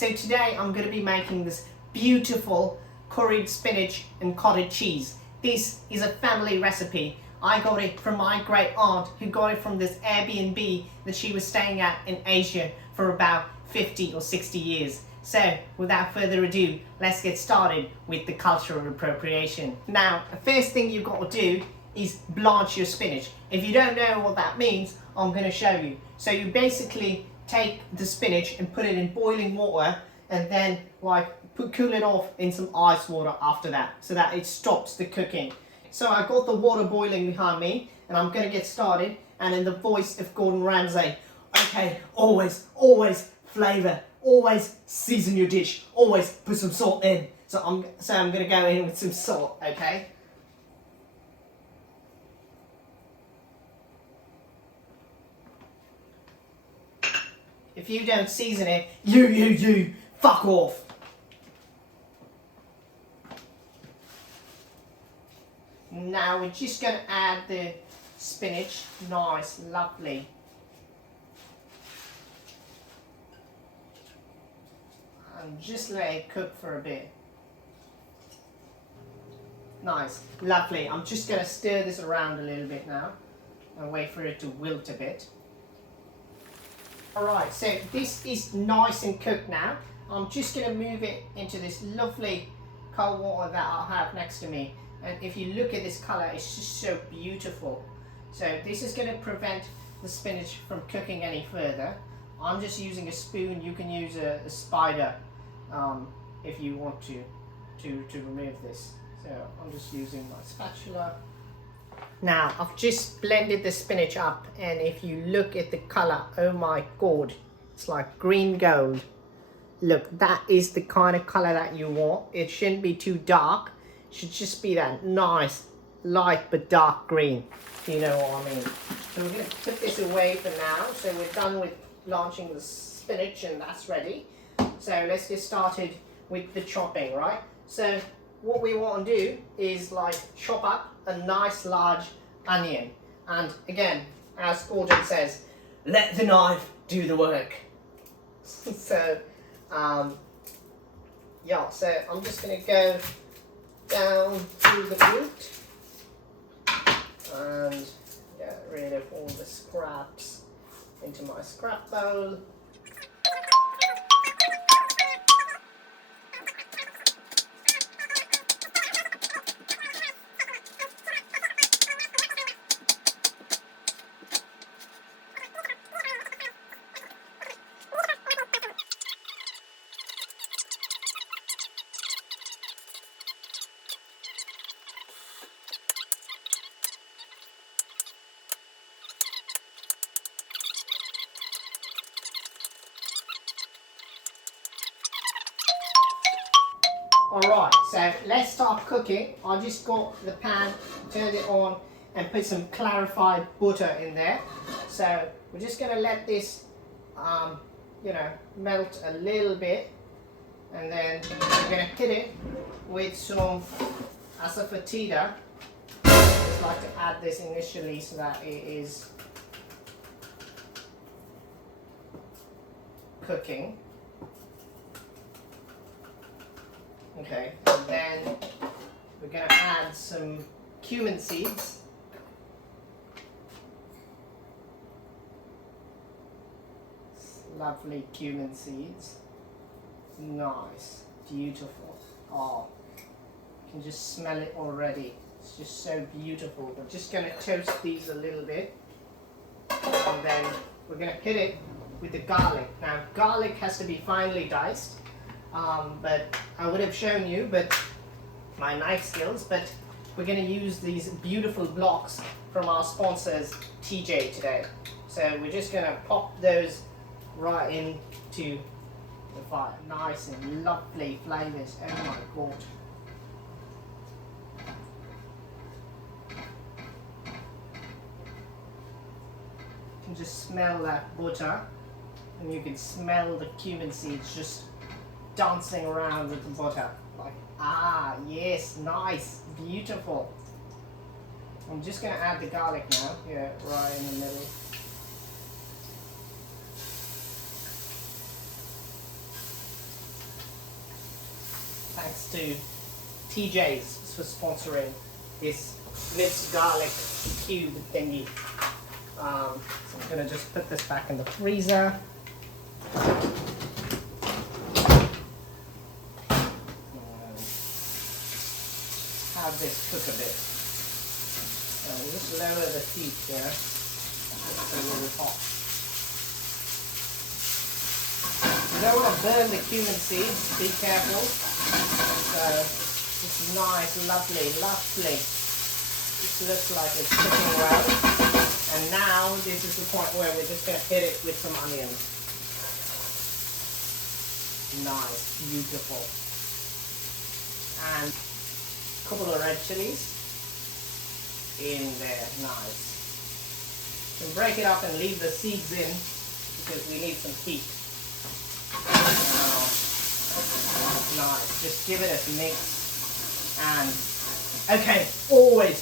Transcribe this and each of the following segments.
So today I'm going to be making this beautiful curried spinach and cottage cheese. This is a family recipe. I got it from my great aunt who got it from this Airbnb that she was staying at in Asia for about 50 or 60 years. So without further ado, let's get started with the cultural appropriation. Now, the first thing you've got to do is blanch your spinach. If you don't know what that means, I'm going to show you. So you basically take the spinach and put it in boiling water and then cool it off in some ice water after that so that it stops the cooking. So I've got the water boiling behind me and I'm going to get started, and in the voice of Gordon Ramsay, okay, always flavour, always season your dish, always put some salt in. So I'm going to go in with some salt, okay? If you don't season it, you, fuck off. Now we're just going to add the spinach, nice, lovely. And just let it cook for a bit. Nice, lovely. I'm just going to stir this around a little bit now and wait for it to wilt a bit. Alright, so this is nice and cooked now. I'm just going to move it into this lovely cold water that I have next to me. And if you look at this colour, it's just so beautiful. So this is going to prevent the spinach from cooking any further. I'm just using a spoon. You can use a spider if you want to remove this. So I'm just using my spatula. Now I've just blended the spinach up, and if you look at the colour, oh my god, it's like green gold. Look, that is the kind of colour that you want. It shouldn't be too dark. It should just be that nice light but dark green, if you know what I mean. So we're going to put this away for now. So we're done with blanching the spinach and that's ready. So let's get started with the chopping, right? So what we want to do is chop up a nice large onion, and again, as Gordon says, let the knife do the work. So yeah, so I'm just going to go down through the root and get rid of all the scraps into my scrap bowl. Alright, so let's start cooking. I just got the pan, turned it on, and put some clarified butter in there. So we're just going to let this, melt a little bit, and then we're going to hit it with some asafoetida. I just like to add this initially so that it is cooking. Okay, and then we're going to add some cumin seeds. Lovely cumin seeds. Nice, beautiful. Oh, you can just smell it already. It's just so beautiful. We're just going to toast these a little bit, and then we're going to hit it with the garlic. Now, garlic has to be finely diced. But I would have shown you, but my knife skills, but we're going to use these beautiful blocks from our sponsors TJ today. So we're just going to pop those right into the fire. Nice and lovely flavours. Oh my god. You can just smell that butter, and you can smell the cumin seeds just dancing around with the butter. Yes, nice, beautiful. I'm just going to add the garlic now, here, right in the middle. thanks to TJ's for sponsoring this minced garlic cube thingy. So I'm going to just put this back in the freezer. Have this cook a bit. So we'll just lower the heat here. It's a little hot. You don't want to burn the cumin seeds, be careful. So it's nice, lovely. This looks like it's cooking well. And now this is the point where we're just going to hit it with some onions. Nice, beautiful. And a couple of red chilies in there, nice. You can break it up and leave the seeds in because we need some heat. Nice, just give it a mix. And okay, always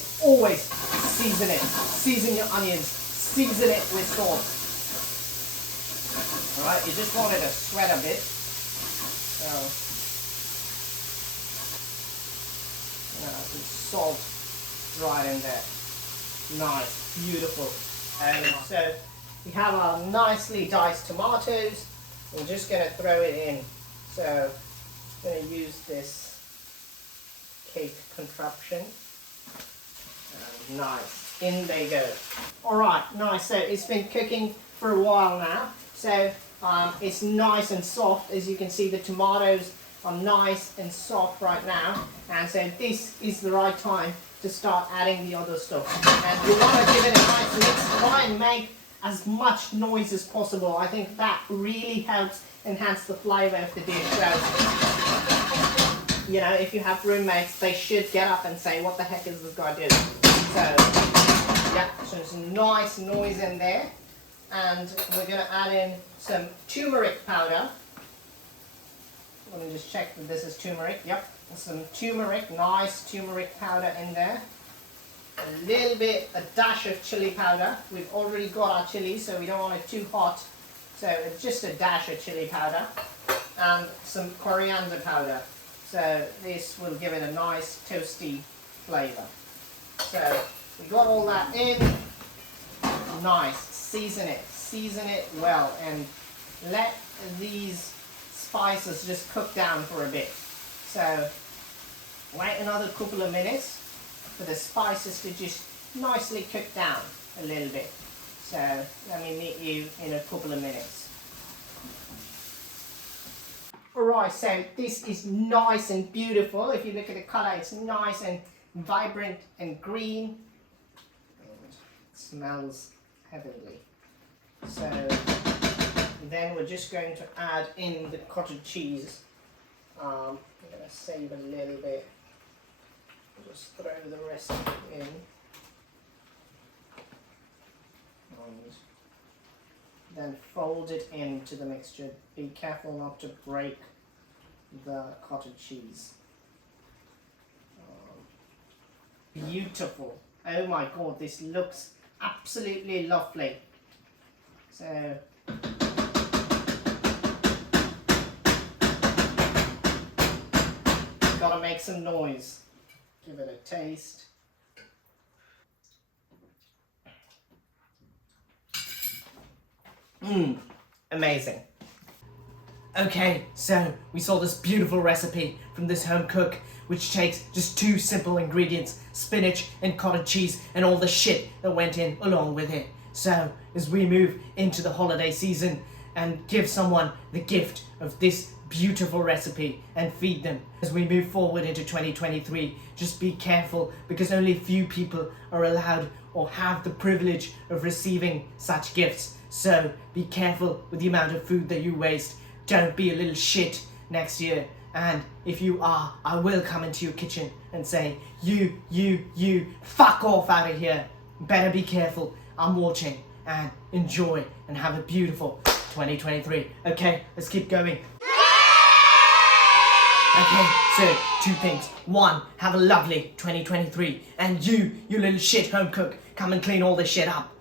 season it. Season your onions, season it with salt. Alright, you just want it to sweat a bit. So some salt right in there. Nice, beautiful. And so we have our nicely diced tomatoes. We're just going to throw it in. So I'm going to use this cake contraption. Nice, in they go. Alright, nice. So it's been cooking for a while now. So it's nice and soft. As you can see, the tomatoes are nice and soft right now, and so this is the right time to start adding the other stuff. And you want to give it a nice mix. Try and make as much noise as possible. I think that really helps enhance the flavour of the dish. So, you know, if you have roommates, they should get up and say, what the heck is this guy doing? So, yeah, so some nice noise in there. And we're going to add in some turmeric powder. Let me just check that this is turmeric. Yep, some turmeric, nice turmeric powder in there. A little bit, a dash of chili powder. We've already got our chili, so we don't want it too hot. So it's just a dash of chili powder. And some coriander powder. So this will give it a nice toasty flavour. So we got all that in. Nice, season it well, and let these spices just cook down for a bit. So wait another couple of minutes for the spices to just nicely cook down a little bit. So let me meet you in a couple of minutes. Alright, so this is nice and beautiful. If you look at the colour, it's nice and vibrant and green. And it smells heavenly. So then we're just going to add in the cottage cheese. I'm going to save a little bit. Just throw the rest in. And then fold it into the mixture. Be careful not to break the cottage cheese. Beautiful. Oh my god, this looks absolutely lovely. So gotta make some noise. Give it a taste. Amazing. Okay, so we saw this beautiful recipe from this home cook, which takes just 2 simple ingredients, spinach and cottage cheese, and all the shit that went in along with it. So, as we move into the holiday season and give someone the gift of this beautiful recipe and feed them. As we move forward into 2023, just be careful, because only few people are allowed or have the privilege of receiving such gifts. So be careful with the amount of food that you waste. Don't be a little shit next year. And if you are, I will come into your kitchen and say, you, fuck off out of here. Better be careful. I'm watching, and enjoy and have a beautiful 2023. Okay, let's keep going. Okay, so 2 things. 1, have a lovely 2023. And you little shit home cook, come and clean all this shit up.